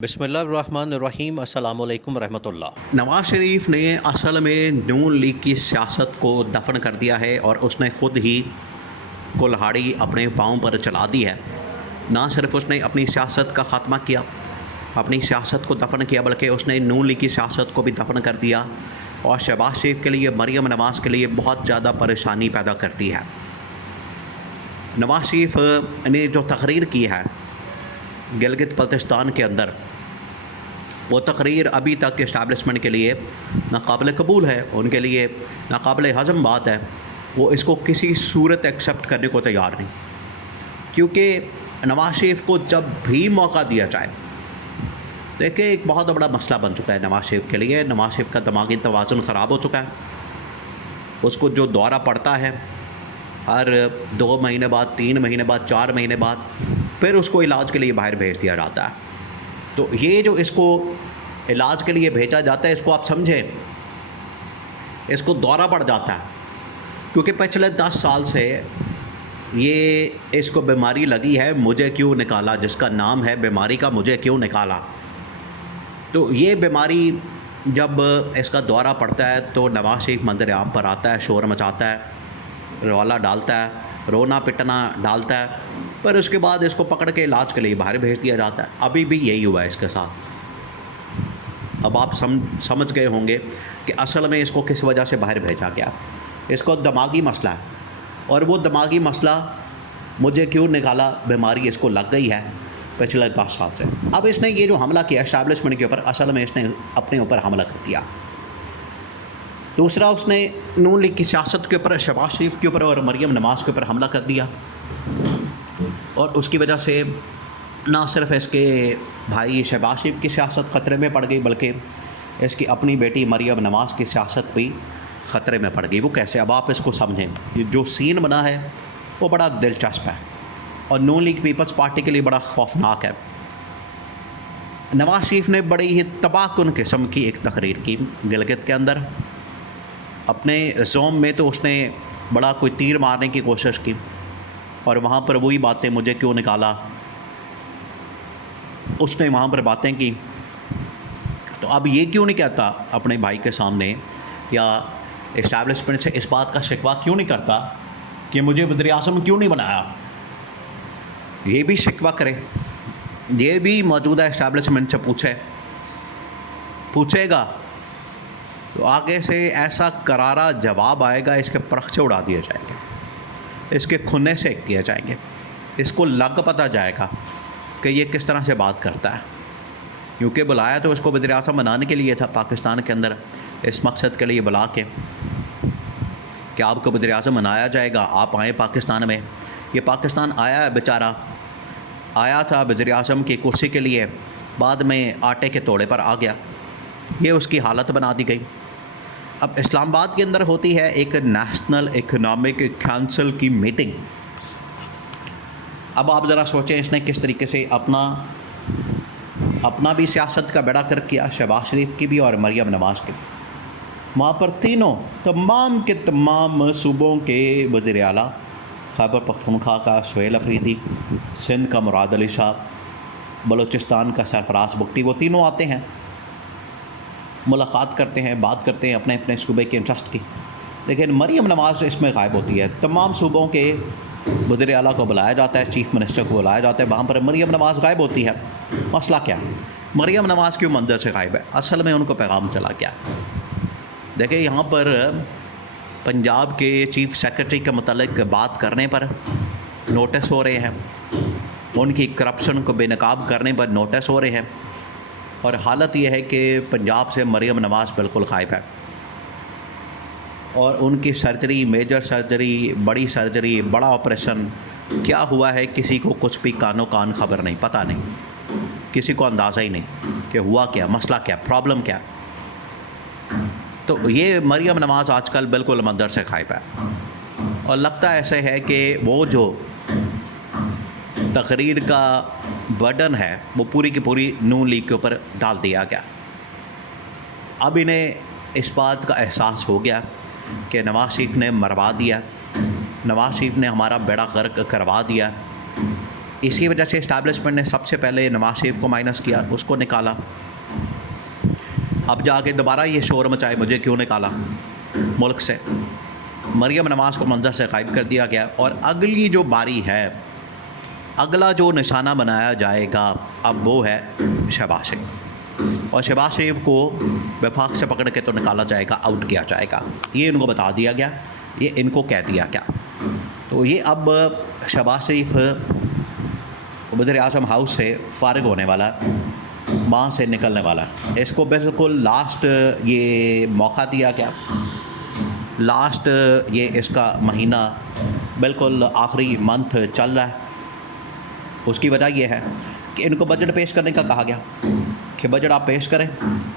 बिस्मिल्लाहिर्रहमानिर्रहीम अस्सलामु अलैकुम रहमतुल्लाह। नवाज शरीफ ने असल में नून लीग की सियासत को दफन कर दिया है और उसने ख़ुद ही कुल्हाड़ी अपने पाँव पर चला दी है। ना सिर्फ उसने अपनी सियासत का ख़ात्मा किया, अपनी सियासत को दफन किया, बल्कि उसने नून लीग की सियासत को भी दफन कर दिया और शहबाज शरीफ के लिए, मरियम नवाज़ के लिए बहुत ज़्यादा परेशानी पैदा करती है। नवाज शरीफ ने जो तकरीर की है गिलगित बल्तिस्तान के अंदर, वो तकरीर अभी तक इस्टेब्लिशमेंट के लिए नाकाबिल कबूल है, उनके लिए नाकाबिल हज़म बात है। वो इसको किसी सूरत एक्सेप्ट करने को तैयार नहीं, क्योंकि नवाज शरीफ को जब भी मौका दिया जाए, देखिए एक बहुत बड़ा मसला बन चुका है नवाज शरीफ के लिए। नवाज शरीफ का दिमागी तवाज़ुन ख़राब हो चुका है। उसको जो दौरा पड़ता है हर 2 महीने बाद, 3 महीने बाद, 4 महीने बाद, फिर उसको इलाज के लिए बाहर भेज दिया जाता है। तो ये जो इसको इलाज के लिए भेजा जाता है, इसको आप समझें, इसको दौरा पड़ जाता है, क्योंकि पिछले 10 साल से ये इसको बीमारी लगी है, मुझे क्यों निकाला, जिसका नाम है बीमारी का मुझे क्यों निकाला। तो ये बीमारी जब इसका दौरा पड़ता है तो नवाज शरीफ मंदिर आम पर आता है, शोर मचाता है, रौला डालता है, रोना पिटना डालता है, पर उसके बाद इसको पकड़ के इलाज के लिए बाहर भेज दिया जाता है। अभी भी यही हुआ है इसके साथ। अब आप समझ गए होंगे कि असल में इसको किस वजह से बाहर भेजा गया। इसको दिमागी मसला है, और वो दिमागी मसला मुझे क्यों निकाला बीमारी इसको लग गई है पिछले 10 साल से। अब इसने ये जो हमला किया एस्टैब्लिशमेंट के ऊपर, असल में इसने अपने ऊपर हमला कर दिया। दूसरा, उसने नून लीग की सियासत के ऊपर, शहबाज शरीफ के ऊपर और मरियम नवाज़ के ऊपर हमला कर दिया, और उसकी वजह से ना सिर्फ इसके भाई शहबाज शरीफ की सियासत ख़तरे में पड़ गई, बल्कि इसकी अपनी बेटी मरियम नवाज़ की सियासत भी ख़तरे में पड़ गई। वो कैसे, अब आप इसको समझें। ये जो सीन बना है वो बड़ा दिलचस्प है और नून लीग पीपल्स पार्टी के लिए बड़ा खौफनाक है। नवाज शरीफ ने बड़ी ही तबाहकुन किस्म की एक तकरीर की गिलगित के अंदर। अपने ज़ोम में तो उसने बड़ा कोई तीर मारने की कोशिश की, और वहाँ पर वही बातें, मुझे क्यों निकाला, उसने वहाँ पर बातें की। तो अब ये क्यों नहीं कहता अपने भाई के सामने, या इस्टेब्लिशमेंट से इस बात का शिकवा क्यों नहीं करता कि मुझे वज़ीर-ए-आज़म क्यों नहीं बनाया। ये भी शिकवा करे, ये भी मौजूदा इस्टेब्लिशमेंट से पूछेगा तो आगे से ऐसा करारा जवाब आएगा, इसके परखचे उड़ा दिए जाएंगे, इसके खुन्ने सेक दिए जाएंगे, इसको लग पता जाएगा कि ये किस तरह से बात करता है। क्योंकि बुलाया तो इसको वज़ीर-ए-आज़म बनाने के लिए था, पाकिस्तान के अंदर इस मकसद के लिए बुला के कि आपको वज़ीर-ए-आज़म बनाया जाएगा, आप आए पाकिस्तान में। ये पाकिस्तान आया है बेचारा, आया था वज़ीर-ए-आज़म की कुर्सी के लिए, बाद में आटे के तोड़े पर आ गया। ये उसकी हालत बना दी गई। अब इस्लामाबाद के अंदर होती है एक नेशनल इकनॉमिक काउंसिल की मीटिंग। अब आप ज़रा सोचें, इसने किस तरीके से अपना भी सियासत का बेड़ा गर्क किया, शहबाज शरीफ की भी और मरियम नवाज़ की। वहाँ पर तीनों तमाम के तमाम सूबों के वज़ीर आला, खैबर पख्तूनख्वा का सुहेल अफरीदी, सिंध का मुराद अली साहब, बलूचिस्तान का सरफराज बुगटी, वो तीनों आते हैं, मुलाकात करते हैं, बात करते हैं अपने अपने सूबे के इंटरेस्ट की। लेकिन मरियम नवाज़ इसमें गायब होती है। तमाम सूबों के वज़ीर आला को बुलाया जाता है, चीफ़ मिनिस्टर को बुलाया जाता है, वहाँ पर मरियम नवाज़ गायब होती है। मसला क्या, मरियम नवाज़ क्यों मंदिर से गायब है? असल में उनको पैगाम चला गया। देखिए, यहाँ पर पंजाब के चीफ़ सेक्रेटरी के मुतालिक बात करने पर नोटिस हो रहे हैं, उनकी करप्शन को बेनकाब करने पर नोटिस हो रहे हैं, और हालत यह है कि पंजाब से मरियम नवाज़ बिल्कुल गायब है। और उनकी सर्जरी, मेजर सर्जरी, बड़ी सर्जरी, बड़ा ऑपरेशन क्या हुआ है, किसी को कुछ भी कानो कान खबर नहीं, पता नहीं, किसी को अंदाज़ा ही नहीं कि हुआ क्या, मसला क्या, प्रॉब्लम क्या। तो ये मरियम नवाज़ आजकल बिल्कुल मंदिर से गायब है, और लगता ऐसे है कि वो जो तकरीर का बर्डन है वो पूरी की पूरी नून लीग के ऊपर डाल दिया गया। अब इन्हें इस बात का एहसास हो गया कि नवाज शरीफ ने मरवा दिया, नवाज शरीफ ने हमारा बेड़ा गर्क करवा दिया, इसी वजह से इस्टेब्लिशमेंट ने सबसे पहले नवाज शरीफ को माइनस किया, उसको निकाला। अब जाके दोबारा ये शोर मचाए मुझे क्यों निकाला मुल्क से। मरियम नवाज को मंजर से गायब कर दिया गया। और अगली जो बारी है, अगला जो निशाना बनाया जाएगा अब वो है शहबाज शरीफ। और शहबाज शरीफ को वफाक से पकड़ के तो निकाला जाएगा, आउट किया जाएगा। ये इनको बता दिया गया, ये इनको कह दिया गया। तो ये अब शहबाज शरीफ वज़ीर आज़म हाउस से फ़ारिग होने वाला, वहाँ से निकलने वाला। इसको बिल्कुल लास्ट ये मौका दिया गया, लास्ट ये इसका महीना बिल्कुल आखिरी मंथ चल रहा है। उसकी वजह यह है कि इनको बजट पेश करने का कहा गया कि बजट आप पेश करें,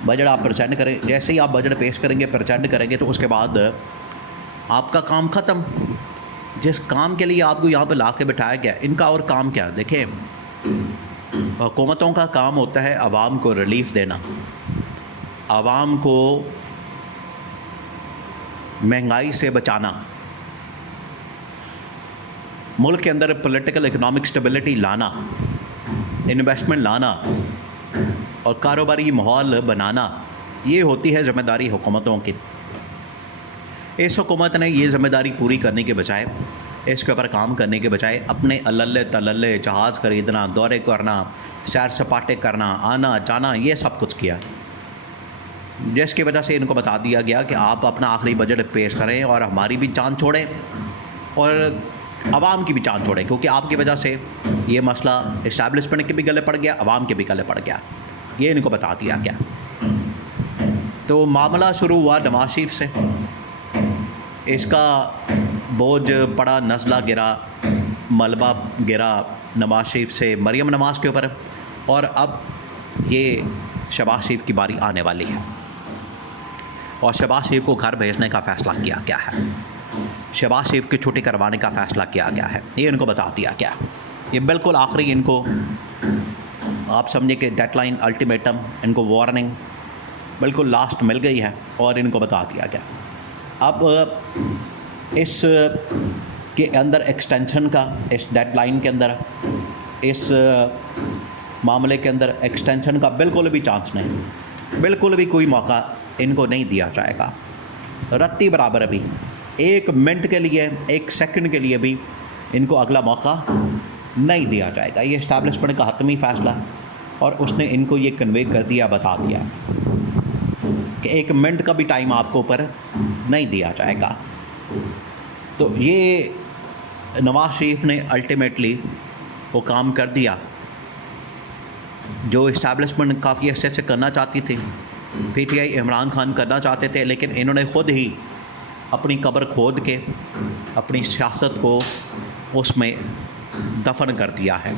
बजट आप प्रेजेंट करें। जैसे ही आप बजट पेश करेंगे, प्रेजेंट करेंगे, तो उसके बाद आपका काम ख़त्म। जिस काम के लिए आपको यहाँ पे ला के बिठाया गया, इनका और काम क्या? देखिए, हुकूमतों का काम होता है आवाम को रिलीफ़ देना, आवाम को महंगाई से बचाना, मुल्क के अंदर पॉलिटिकल इकोनॉमिक स्टेबिलिटी लाना, इन्वेस्टमेंट लाना और कारोबारी माहौल बनाना। ये होती है ज़िम्मेदारी हुकूमतों की। इस हुकूमत ने ये ज़िम्मेदारी पूरी करने के बजाय, इसके ऊपर काम करने के बजाय अपने अल्ले तल्ले जहाज़ ख़रीदना, दौरे करना, सैर सपाटे करना, आना जाना, ये सब कुछ किया, जिसकी वजह से इनको बता दिया गया कि आप अपना आखिरी बजट पेश करें और हमारी भी जान छोड़ें और आवाम की भी जान छोड़ें, क्योंकि आपकी वजह से ये मसला इस्टेब्लिशमेंट के भी गले पड़ गया, आवाम के भी गले पड़ गया। ये इनको बता दिया गया। तो मामला शुरू हुआ नवाज शरीफ से, इसका बोझ पड़ा, नज़ला गिरा, मलबा गिरा नवाज शरीफ से मरियम नवाज के ऊपर। और अब ये शहबाज शरीफ की बारी आने वाली है और शहबाज शरीफ को घर भेजने का फ़ैसला किया गया है, शहबाज शरीफ की छुट्टी करवाने का फ़ैसला किया गया है। ये इनको बता दिया गया। ये बिल्कुल आखिरी इनको आप समझिए कि डेडलाइन, अल्टीमेटम, इनको वार्निंग बिल्कुल लास्ट मिल गई है और इनको बता दिया गया। अब इस के अंदर एक्सटेंशन का, इस डेडलाइन के अंदर, इस मामले के अंदर एक्सटेंशन का बिल्कुल भी चांस नहीं, बिल्कुल भी कोई मौका इनको नहीं दिया जाएगा। रत्ती बराबर अभी 1 मिनट के लिए, 1 सेकंड के लिए भी इनको अगला मौका नहीं दिया जाएगा। ये इस्टेब्लिशमेंट का हतमी फ़ैसला, और उसने इनको ये कन्वे कर दिया, बता दिया कि 1 मिनट का भी टाइम आपको ऊपर नहीं दिया जाएगा। तो ये नवाज शरीफ ने अल्टीमेटली वो काम कर दिया जो इस्टेब्लिशमेंट काफ़ी अच्छे से करना चाहती थी। पीटीआई इमरान खान करना चाहते थे, लेकिन इन्होंने ख़ुद ही अपनी कब्र खोद के अपनी सियासत को उसमें दफन कर दिया है।